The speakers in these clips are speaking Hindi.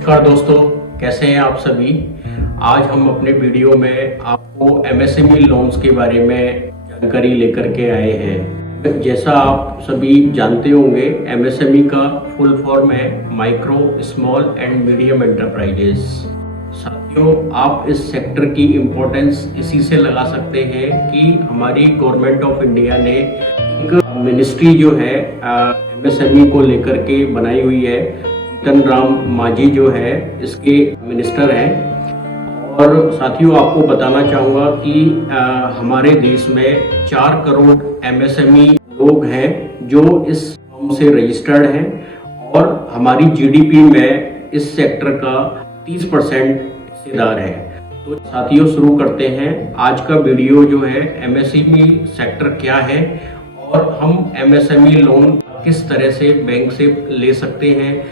नमस्कार दोस्तों, कैसे हैं आप सभी। आज हम अपने वीडियो में आपको एमएसएमई लोन्स के बारे में जानकारी लेकर के आए हैं। जैसा आप सभी जानते होंगे, एमएसएमई का फुल फॉर्म है micro small and medium enterprises. साथियों, आप इस सेक्टर की इम्पोर्टेंस इसी से लगा सकते हैं कि हमारी गवर्नमेंट ऑफ इंडिया ने एक मिनिस्ट्री जो है एमएसएमई को लेकर के बनाई हुई है। जीतन राम मांझी जो है इसके मिनिस्टर हैं। और साथियों, आपको बताना चाहूँगा कि हमारे देश में 4 करोड़ एमएसएमई लोग हैं जो इस फॉर्म से रजिस्टर्ड हैं और हमारी जीडीपी में इस सेक्टर का 30% हिस्सेदार है। तो साथियों, शुरू करते हैं। आज का वीडियो जो है एमएसएमई सेक्टर क्या है और हम एमएसएमई लोन किस तरह से बैंक से ले सकते हैं,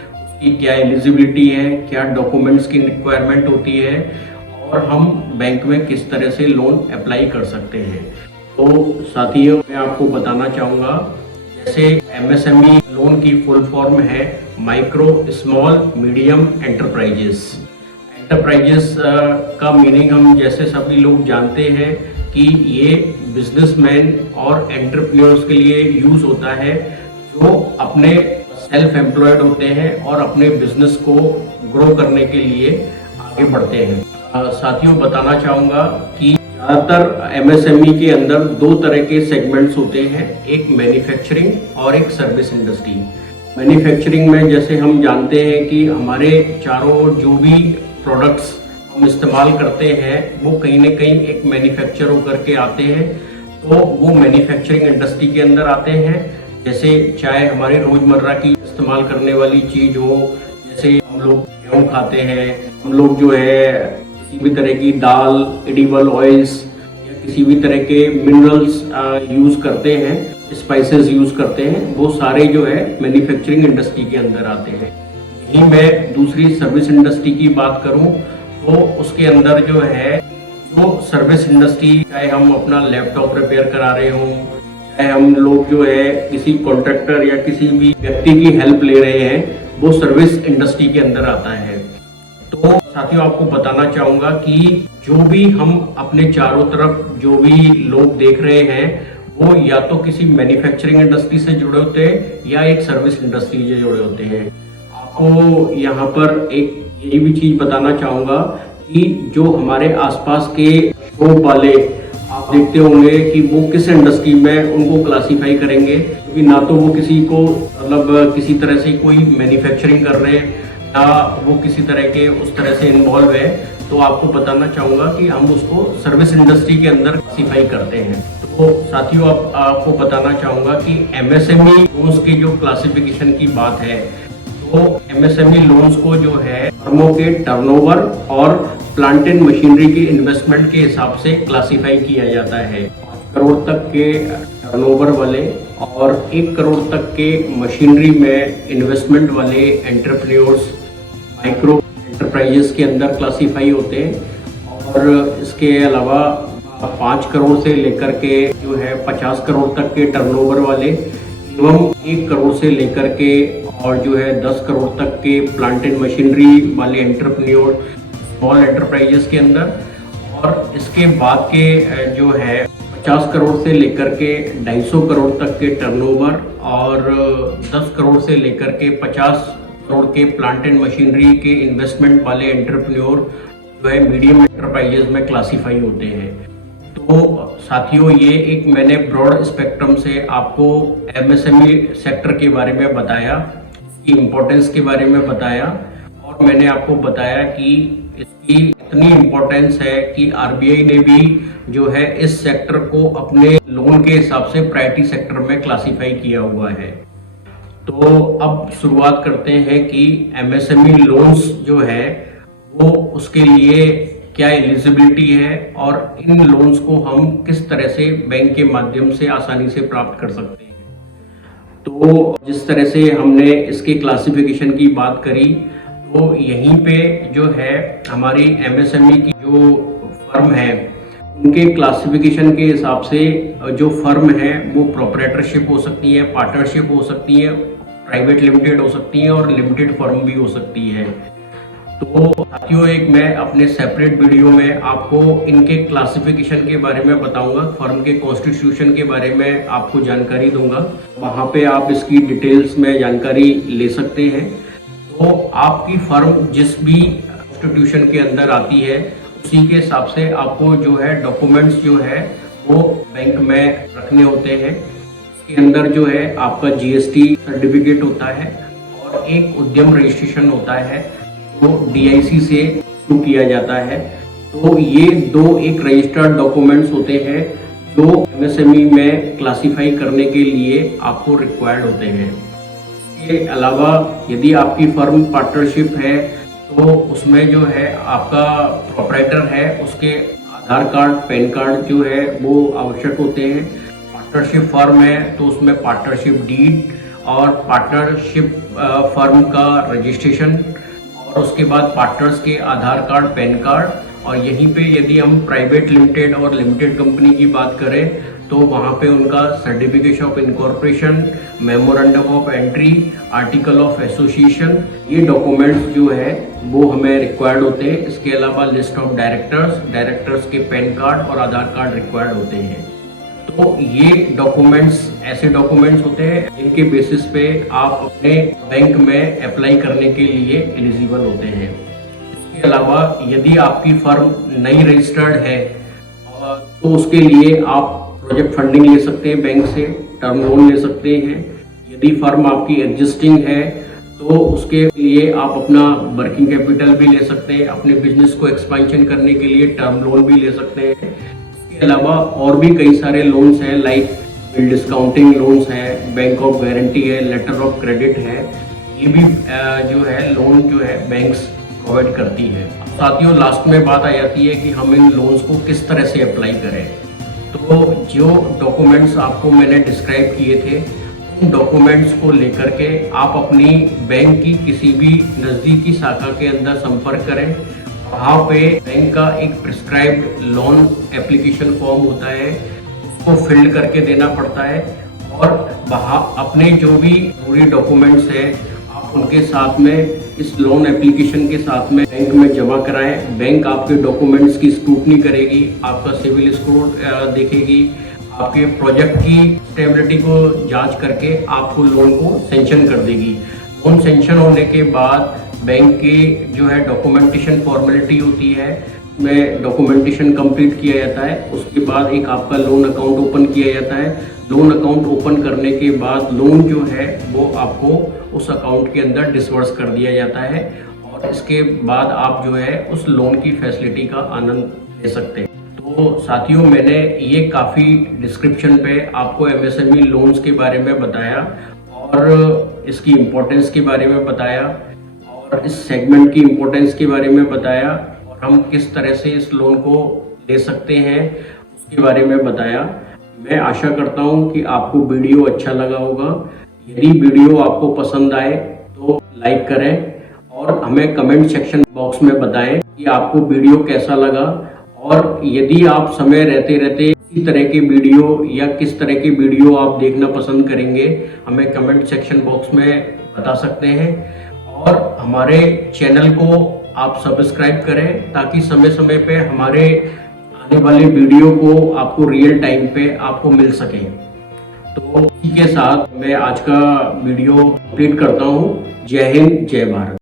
कि क्या एलिजिबिलिटी है, क्या डॉक्यूमेंट्स की रिक्वायरमेंट होती है और हम बैंक में किस तरह से लोन अप्लाई कर सकते हैं। तो साथियों, मैं आपको बताना चाहूँगा, जैसे एमएसएमई लोन की फुल फॉर्म है micro small medium enterprises. Enterprises का मीनिंग हम जैसे सभी लोग जानते हैं कि ये बिजनेसमैन और एंटरप्रेन्योर्स के लिए यूज़ होता है जो अपने सेल्फ एम्प्लॉयड होते हैं और अपने बिजनेस को ग्रो करने के लिए आगे बढ़ते हैं। साथियों, बताना चाहूँगा कि ज़्यादातर एमएसएमई के अंदर 2 तरह के सेगमेंट्स होते हैं, एक मैन्युफैक्चरिंग और एक सर्विस इंडस्ट्री। मैन्युफैक्चरिंग में जैसे हम जानते हैं कि हमारे चारों ओर जो भी प्रोडक्ट्स हम इस्तेमाल करते हैं वो कहीं ना कहीं एक मैन्युफैक्चर होकर के आते हैं, तो वो मैन्युफैक्चरिंग इंडस्ट्री के अंदर आते हैं। जैसे चाहे हमारे रोजमर्रा की इस्तेमाल करने वाली चीज हो, जैसे हम लोग गेहूँ खाते हैं, हम लोग जो है किसी भी तरह की दाल, एडिबल ऑयल्स या किसी भी तरह के मिनरल्स यूज करते हैं, स्पाइसेस यूज करते हैं, वो सारे जो है मैन्युफैक्चरिंग इंडस्ट्री के अंदर आते हैं। यही मैं दूसरी सर्विस इंडस्ट्री की बात करूं तो उसके अंदर जो है जो सर्विस इंडस्ट्री, चाहे हम अपना लैपटॉप रिपेयर करा रहे हों, हम लोग जो है किसी कॉन्ट्रैक्टर या किसी भी व्यक्ति की हेल्प ले रहे हैं, वो सर्विस इंडस्ट्री के अंदर आता है। तो साथियों, आपको बताना चाहूँगा कि जो भी हम अपने चारों तरफ जो भी लोग देख रहे हैं वो या तो किसी मैन्युफैक्चरिंग इंडस्ट्री से जुड़े होते हैं या एक सर्विस इंडस्ट्री से जुड़े होते हैं। आपको यहाँ पर एक यही भी चीज़ बताना चाहूँगा कि जो हमारे आसपास के शॉप वाले आप देखते होंगे कि वो किस इंडस्ट्री में उनको क्लासिफाई करेंगे, क्योंकि ना तो वो किसी को मतलब किसी तरह से कोई मैन्युफैक्चरिंग कर रहे हैं या वो किसी तरह के उस तरह से इन्वॉल्व है। तो आपको बताना चाहूँगा कि हम उसको सर्विस इंडस्ट्री के अंदर क्लासिफाई करते हैं। तो साथियों, आपको बताना चाहूँगा कि एमएसएमई लोन्स की जो क्लासिफिकेशन की बात है, तो एमएसएमई लोन्स को जो है फर्मों के टर्नओवर और प्लांट एंड मशीनरी के इन्वेस्टमेंट के हिसाब से क्लासिफाई किया जाता है। 5 करोड़ तक के टर्नओवर वाले और 1 करोड़ तक के मशीनरी में इन्वेस्टमेंट वाले एंटरप्रेन्योर्स माइक्रो एंटरप्राइजेस के अंदर क्लासिफाई होते हैं। और इसके अलावा 5 करोड़ से लेकर के जो है 50 करोड़ तक के टर्नओवर वाले एवं 1 करोड़ से लेकर के और जो है 10 करोड़ तक के प्लांट एंड मशीनरी वाले एंटरप्रेन्योर स्मॉल एंटरप्राइजेस के अंदर, और इसके बाद के जो है 50 करोड़ से लेकर के 250 करोड़ तक के टर्नओवर और 10 करोड़ से लेकर के 50 करोड़ के प्लांट एंड मशीनरी के इन्वेस्टमेंट वाले एंटरप्रेन्योर जो है मीडियम एंटरप्राइजेस में क्लासीफाई होते हैं। तो साथियों, ये एक मैंने ब्रॉड स्पेक्ट्रम से आपको एमएसएमई सेक्टर के बारे में बताया, इसकी इम्पोर्टेंस के बारे में बताया, और मैंने आपको बताया कि इसकी इतनी इम्पोर्टेंस है कि आरबीआई ने भी जो है इस सेक्टर को अपने लोन के हिसाब से प्रायोरिटी सेक्टर में क्लासिफाई किया हुआ है। तो अब शुरुआत करते हैं कि एमएसएमई लोन्स जो है वो उसके लिए क्या एलिजिबिलिटी है और इन लोन्स को हम किस तरह से बैंक के माध्यम से आसानी से प्राप्त कर सकते हैं। तो जिस तरह से हमने इसके क्लासिफिकेशन की बात करी, तो यहीं पे जो है हमारी एमएसएमई की जो फर्म है उनके क्लासिफिकेशन के हिसाब से जो फर्म है वो प्रोप्राइटरशिप हो सकती है, पार्टनरशिप हो सकती है, प्राइवेट लिमिटेड हो सकती है और लिमिटेड फर्म भी हो सकती है। तो साथियों, एक मैं अपने सेपरेट वीडियो में आपको इनके क्लासिफिकेशन के बारे में बताऊंगा, फर्म के कॉन्स्टिट्यूशन के बारे में आपको जानकारी दूंगा। वहां पे आप इसकी डिटेल्स में जानकारी ले सकते हैं। तो आपकी फर्म जिस भी कॉन्स्टिट्यूशन के अंदर आती है उसी के हिसाब से आपको जो है डॉक्यूमेंट्स जो है वो बैंक में रखने होते हैं। इसके अंदर जो है आपका जीएसटी सर्टिफिकेट होता है और एक उद्यम रजिस्ट्रेशन होता है जो डीआईसी से इशू किया जाता है। तो ये दो एक रजिस्टर्ड डॉक्यूमेंट्स होते हैं जो एमएसएमई में क्लासिफाई करने के लिए आपको रिक्वायर्ड होते हैं। इसके अलावा यदि आपकी फर्म पार्टनरशिप है तो उसमें जो है आपका प्रोप्राइटर है उसके आधार कार्ड, पैन कार्ड जो है वो आवश्यक होते हैं। पार्टनरशिप फर्म है तो उसमें पार्टनरशिप डीड और पार्टनरशिप फर्म का रजिस्ट्रेशन और उसके बाद पार्टनर्स के आधार कार्ड, पैन कार्ड। और यहीं पे यदि हम प्राइवेट लिमिटेड और लिमिटेड कंपनी की बात करें तो वहाँ पे उनका certification of incorporation, memorandum of entry, article of association, ये डॉक्यूमेंट्स जो है वो हमें रिक्वायर्ड होते हैं। इसके अलावा लिस्ट ऑफ डायरेक्टर्स के पैन कार्ड और आधार कार्ड रिक्वायर्ड होते हैं। तो ये डॉक्यूमेंट्स ऐसे डॉक्यूमेंट्स होते हैं जिनके बेसिस पे आप अपने बैंक में अप्लाई करने के लिए एलिजिबल होते हैं। इसके अलावा यदि आपकी फर्म नई रजिस्टर्ड है तो उसके लिए आप प्रोजेक्ट फंडिंग ले सकते हैं, बैंक से टर्म लोन ले सकते हैं। यदि फर्म आपकी एग्जिस्टिंग है तो उसके लिए आप अपना वर्किंग कैपिटल भी ले सकते हैं, अपने बिजनेस को एक्सपेंशन करने के लिए टर्म लोन भी ले सकते हैं। इसके अलावा और भी कई सारे लोन्स हैं, लाइक बिल डिस्काउंटिंग लोन्स है, बैंक ऑफ गारंटी है, लेटर ऑफ क्रेडिट है। ये भी जो है लोन जो है बैंक्स प्रोवाइड करती है। साथियों, लास्ट में बात आ जाती है कि हम इन लोन्स को किस तरह से अप्लाई करें। तो जो डॉक्यूमेंट्स आपको मैंने डिस्क्राइब किए थे उन डॉक्यूमेंट्स को लेकर के आप अपनी बैंक की किसी भी नज़दीकी शाखा के अंदर संपर्क करें। वहाँ पे बैंक का एक प्रिस्क्राइब्ड लोन एप्लीकेशन फॉर्म होता है, उसको फिल करके देना पड़ता है और वहाँ अपने जो भी पूरी डॉक्यूमेंट्स हैं आप उनके साथ में इस लोन एप्लीकेशन के साथ में बैंक में जमा कराएं। बैंक आपके डॉक्यूमेंट्स की स्क्रूटनी करेगी, आपका सिविल स्कोर देखेगी, आपके प्रोजेक्ट की स्टेबिलिटी को जांच करके आपको लोन को सेंक्शन कर देगी। लोन सेंक्शन होने के बाद बैंक के जो है डॉक्यूमेंटेशन फॉर्मेलिटी होती है, में डॉक्यूमेंटेशन कंप्लीट किया जाता है। उसके बाद एक आपका लोन अकाउंट ओपन किया जाता है। लोन अकाउंट ओपन करने के बाद लोन जो है वो आपको उस अकाउंट के अंदर डिसवर्स कर दिया जाता है और इसके बाद आप जो है उस लोन की फैसिलिटी का आनंद ले सकते हैं। तो साथियों, मैंने ये काफ़ी डिस्क्रिप्शन पे आपको एमएसएमई लोन्स के बारे में बताया और इसकी इम्पोर्टेंस के बारे में बताया और इस सेगमेंट की इम्पोर्टेंस के बारे में बताया और हम किस तरह से इस लोन को ले सकते हैं उसके बारे में बताया। मैं आशा करता हूं कि आपको वीडियो अच्छा लगा होगा। यदि वीडियो आपको पसंद आए तो लाइक करें और हमें कमेंट सेक्शन बॉक्स में बताएं कि आपको वीडियो कैसा लगा। और यदि आप समय रहते रहते इसी तरह के वीडियो या किस तरह के वीडियो आप देखना पसंद करेंगे, हमें कमेंट सेक्शन बॉक्स में बता सकते हैं। और हमारे चैनल को आप सब्सक्राइब करें ताकि समय समय पे हमारे आने वाले वीडियो को आपको रियल टाइम पे आपको मिल सके। तो इसी के साथ मैं आज का वीडियो कंप्लीट करता हूँ। जय हिंद, जय भारत।